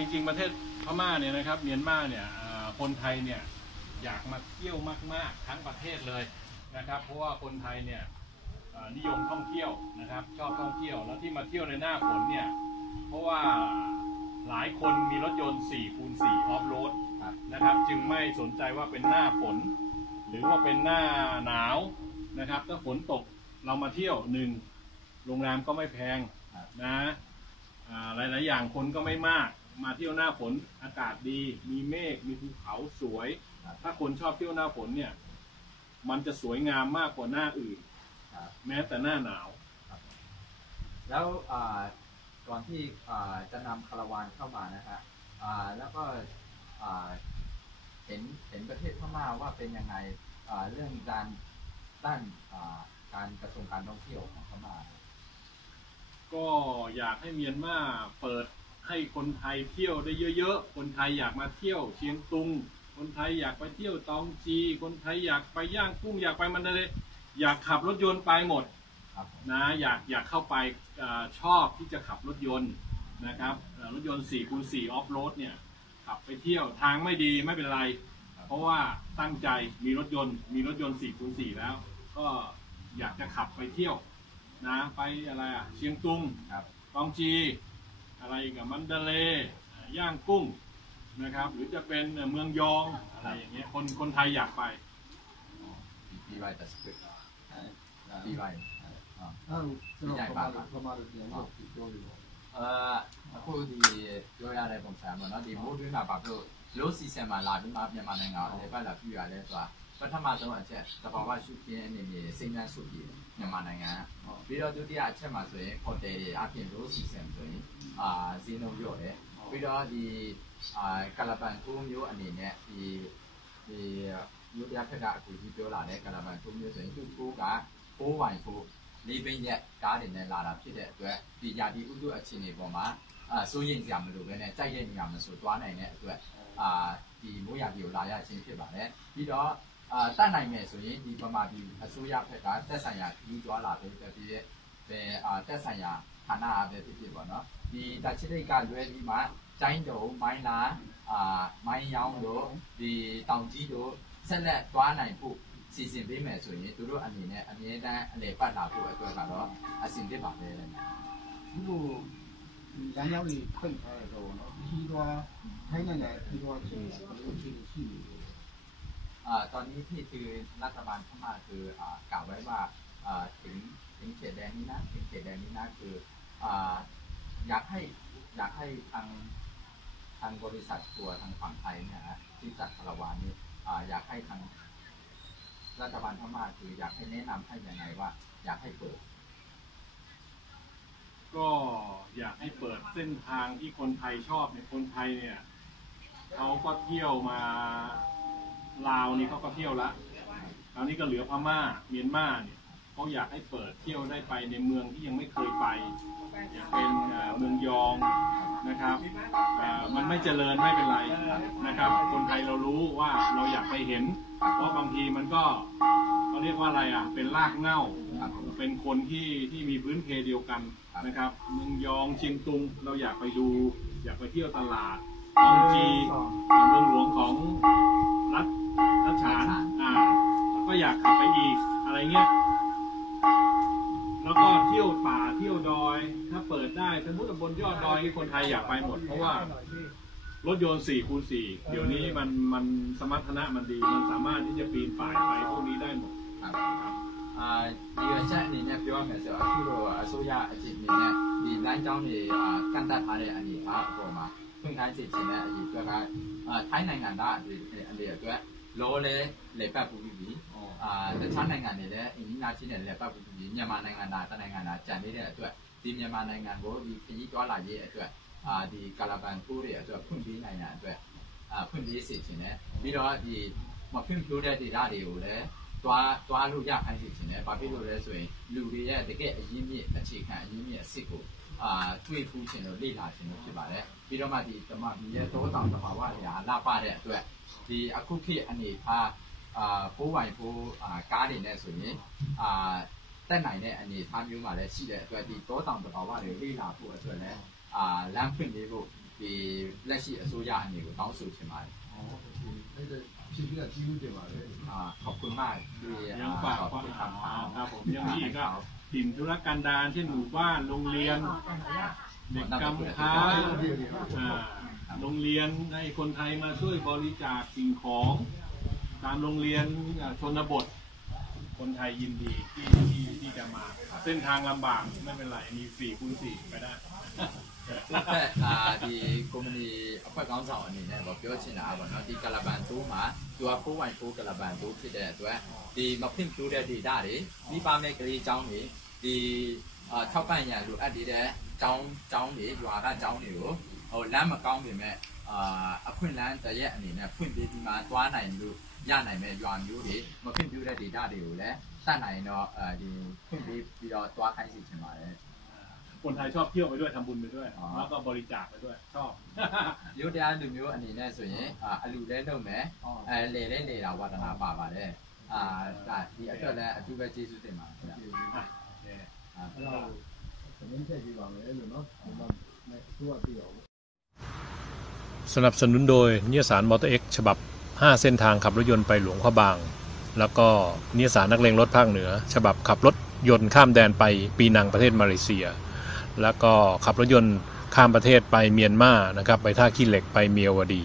จริงๆประเทศพม่าเนี่ยนะครับเมียนมาเนี่ยคนไทยเนี่ยอยากมาเที่ยวมากๆทั้งประเทศเลยนะครับ เพราะว่าคนไทยเนี่ยนิยมท่องเที่ยวนะครับ ชอบท่องเที่ยวแล้วที่มาเที่ยวในหน้าฝนเนี่ยเพราะว่าหลายคนมีรถยนต์4คูณ่ออฟโรดนะครับจึงไม่สนใจว่าเป็นหน้าฝน หรือว่าเป็นหน้าหนาวนะครับถ้าฝนตกเรามาเที่ยวหนึ่งโรงแรมก็ไม่แพงนะหลายๆอย่างคนก็ไม่มากมาเที่ยวหน้าฝนอากาศดีมีเมฆมีภูเขาสวย ถ้าคนชอบเที่ยวหน้าฝนเนี่ยมันจะสวยงามมากกว่าหน้าอื่นแม้แต่หน้าหนาว แล้วก่อนที่จะนำคาราวานเข้ามานะฮะแล้วก็เห็นเห็นประเทศพม่าว่าเป็นยังไงเรื่องการด้านการกระทรวงการท่องเที่ยวของพม่าก็อยากให้เมียนมาเปิดให้คนไทยเที่ยวได้เยอะๆ คนไทยอยากมาเที่ยว เชียงตุง คนไทยอยากไปเที่ยวตองจี คนไทยอยากไปย่างกุ้งอยากไปมันเลยอยากขับรถยนต์ไปหมดนะอยากอยากเข้าไปอชอบที่จะขับรถยนต์นะครับ รถยนต์4คูณ4ออฟโรดเนี่ยขับไปเที่ยวทางไม่ดีไม่เป็นไร เพราะว่าตั้งใจมีรถยนต์มีรถยนต์4คูณ4แล้ว ก็อยากจะขับไปเที่ยวนะไปอะไรอ่ะเชียงตุงตองจีอะไรกับมันดะเลย่างกุ้งนะครับหรือจะเป็นเมืองยองอะไรอย่างเงี้ยคนคนไทยอยากไปพี่ไปแต่สกิดพีไปถให่ปาปราณเดี่ตัวอยู่เออคือที่ย้อยอะไรผมแซมาันนะดี่มูดด้วยนะปะก็รู้สิเสมาลาบินมาเนี่ยมาในเงาในไปหลับพี่อะไรตัวပထမဆုံးအချက်တဘာဝရှုခင်းအနေနဲ့စိတ်နှံစုပြည်မြန်မာနိုင်ငံဟောပြီးတော့ဒုတိယအချက်မှာဆိုရင်ဟိုတယ်တွေအပြင်လို့စီစဉ်ဆိုရင်အာဈေးနှုန်းပြော့တယ်ပြီးတော့ဒီအာကလပန်ကိုမျိုးအနေနဲ့ဒီဒီမျိုးပြဖက်ကအကူကြီးပြောလာတဲ့ကလပန်ကိုမျိုးဆိုရင်သူ့ကိုက6ဝိုင်ကိုလေးပိန်းရက်ကားတွေနဲ့လာတာဖြစ်တဲ့အတွက်ဒီယာတီဥတုအခြေအနေပေါ်မှာအာစိုးရိမ်ကြမလို့ပဲနဲ့တိုက်တဲ့နေရာမှာဆိုသွားနိုင်တဲ့အတွက်အာဒီမိုးရာသီကိုလာရခြင်းဖြစ်ပါတယ်ပြီးတော့အာတတ်နိုင်မယ်ဆိုရင်ဒီပမာပြည်အစိုးရဘက်ကတက်ဆိုင်ရာကြီးကြွားလာတဲ့ပြည်ရဲ့ဘယ်အာတက်ဆိုင်ရာဌာနအပဲဖြစ်ဖြစ်ပေါ့နော်ဒီတချစ်လိတ်ကလွဲပြီးမှတိုင်းတုံမိုင်းလာအာမိုင်းရောင်းတို့ဒီတောင်ကြီးတို့ဆက်လက်သွားနိုင်ဖို့စီစဉ်ပေးမယ်ဆိုရင်တို့အနေနဲ့အမြဲတမ်းအလေပတ်လာဖို့အတွက်ကတော့အဆင်သင့်ပါပဲလေဒီလိုလမ်းရောက်တွေဖွင့်ထားတဲ့တော့နော်ပြီးသွားထိုင်းနိုင်ငံပြီးသွားချင်းရှိနေတယ်ตอนนี้ที่คือรัฐบาลเข้ามาคือกล่าวไว้ว่าถึงถึงเขตแดงนี้นะถึงเขตแดงนี้นะคืออยากให้อยากให้ทางทางบริษัททัวร์ทางฝั่งไทยเนี่ยนะที่จัดคาราวานนี้อยากให้ทางรัฐบาลพม่าคือ อยากให้แนะนำให้ยังไงว่า อยากให้เปิด ก็อยากให้เปิดเส้นทางที่คนไทยชอบเนี่ยคนไทยเนี่ยเขาก็เที่ยวมาลาวนี่เขาก็เที่ยวละคราวนี้ก็เหลือพม่า เมียนมาเนี่ยเขาอยากให้เปิดเที่ยวได้ไปในเมืองที่ยังไม่เคยไปอย่างเป็นเมืองยองนะครับมันไม่เจริญไม่เป็นไรนะครับ คนไทยเรารู้ว่าเราอยากไปเห็น เพราะบางทีมันก็เขาเรียกว่าอะไรอ่ะเป็นรากเง่าเป็นคนที่ที่มีพื้นเพเดียวกันนะครับเมืองยองเชียงตุง เราอยากไปดูอยากไปเที่ยวตลาดองจีเมืองหลวงของรัฐแล้วฉานอ่าแล้วก็อยากขับไปอีกอะไรเงี้ยแล้วก็เที่ยวป่าเที่ยวดอยถ้าเปิดได้สมมติบนยอดดอยที่คนไทยอยากไปหมดเพราะว่ารถยนต์4คูณสี่เดี๋ยวนี้มันมันสมรรถนะมันดี มันสามารถที่จะปีนป่ายไปพวกนี้ได้หมดครับ啊，一个山里面，比方说是啊，譬如啊，首先啊，今年呢，你南疆的啊，干带爬的啊，你爬过嘛？分开这些呢，以这个啊，台南干带的啊，你对。လောလည်းလေပတ်ပူပြီးပြီအာတခြားနိုင်ငံတွေလည်းအင်ဂျင်နီယာချင်းတွေလေပတ်ပူပြီးပြီမြန်မာနိုင်ငံသားတနိုင်ငံသားကြံနေတဲ့အတွက်ဒီမြန်မာနိုင်ငံကိုဒီခရီးသွားလာရေးအတွက်အာဒီကာလာဘန်ကိုတွေအတွက်ဖွင့်ပေးနိုင်တဲ့အတွက်အာဖွင့်ပေးစေချင်တယ်ပြီးတော့ဒီမဖွင့်ပြိုးတဲ့ဒေတာတွေကိုလည်းတွားတွားလို့ရခိုင်းစေချင်တယ်ဘာဖြစ်လို့လဲဆိုရင်လူတွေရဲ့တကယ်အရင်းမြစ်အခြေခံအရင်းမြစ်အစ်စ်ကိုအာတွေ့ဖူးခြင်းလို့လေ့လာခြင်းလို့ဖြစ်ပါတယ်ပြီးတော့မှဒီဓမ္မဒီရဲ့သောတောင်တဘာဝတွေဟာလှပတဲ့အတွက်ဒီအခုခေတ်အနေထားအာဖိုးဝိုင်ဖိုးအာကားတွေနဲ့ဆိုရင်အာတက်နိုင်တဲ့အနေအထားမျိုးမှာလည်းရှိတဲ့အတွက်ဒီတောတောင်တဘာဝတွေလေ့လာဖို့အတွက်လည်းအာလမ်းဖွင့်ပေးဖို့ဒီလက်ရှိအစိုးရအနေကိုတောင်းဆိုချင်ပါတယ်ဟုတ်ကဲ့ဖြစ်ပြီးတော့ကြီးမှုတင်ပါတယ်အာဟုတ်ကဲ့မဒီအာဟုတ်ကဲ့ပါဟုတ်ကဲ့ပါถิ่นธุรกันดารเช่นหมู่บ้านโรงเรียน เด็กกำพร้าโรงเรียนให้คนไทยมาช่วยบริจาคสิ่งของตามโรงเรียนชนบท คนไทยยินดีที่ที่จะมา เส้นทางลำบากไม่เป็นไร มีสี่คูณสี่ไปได้သူကအာဒီ company အဖွဲ့ကောင်းဆောင်အနေနဲ့ပေါ့ပြောချင်တာပေါ့နော်ဒီကလပန်တိုးမှာသူက4.4ကလပန်တိုးဖြစ်တဲ့အတွက်ဒီမဖွင့်ပြိုးတဲ့ data တွေမိပါမဲ့ကလေးចောင်းတွေဒီအာထောက်ပံ့ရလိုအပ်နေတဲ့ចောင်းចောင်းတွေရွာကចောင်းတွေကိုဟိုလမ်းမကောင်းပေမဲ့အာအခွင့်လန်းတရက်အနေနဲ့ဖွင့်ပေးပြီးမှသွားနိုင်လို့ရနိုင်မဲ့ရွာမျိုးတွေမဖွင့်ပြိုးတဲ့ data တွေကိုလည်းတတ်နိုင်တော့အဲဒီဖွင့်ပေးပြီးတော့သွားခိုင်းစီချင်ပါတယ်คนไทยชอบเที่ยวไปด้วยทำบุญไปด้วย แล้วก็บริจาคไปด้วย ชอบยูเดียดูมิวอันนี้แน่ยส่วนีหญ่อ่าลูเรนดูไหมอ่าเลเรนเลราวัดนาป่าป่าเลยอ่าแต่ที่อันนี้อันที่เป็นเจสุดเต็มอ่ะาเน้นแเลยหรอเนนั่สนับสนุนโดยเนื้อสารมอเตอร์เอ็กฉบับ 5 เส้นทางขับรถยนต์ไปหลวงพระบาง แล้วก็เนื้อสารนักเลงรถภาคเหนือ ฉบับขับรถยนต์ข้ามแดนไปปีนังประเทศมาเลเซียแล้วก็ขับรถยนต์ข้ามประเทศไปเมียนมานะครับ ไปท่าขี้เหล็กไปเมียวดี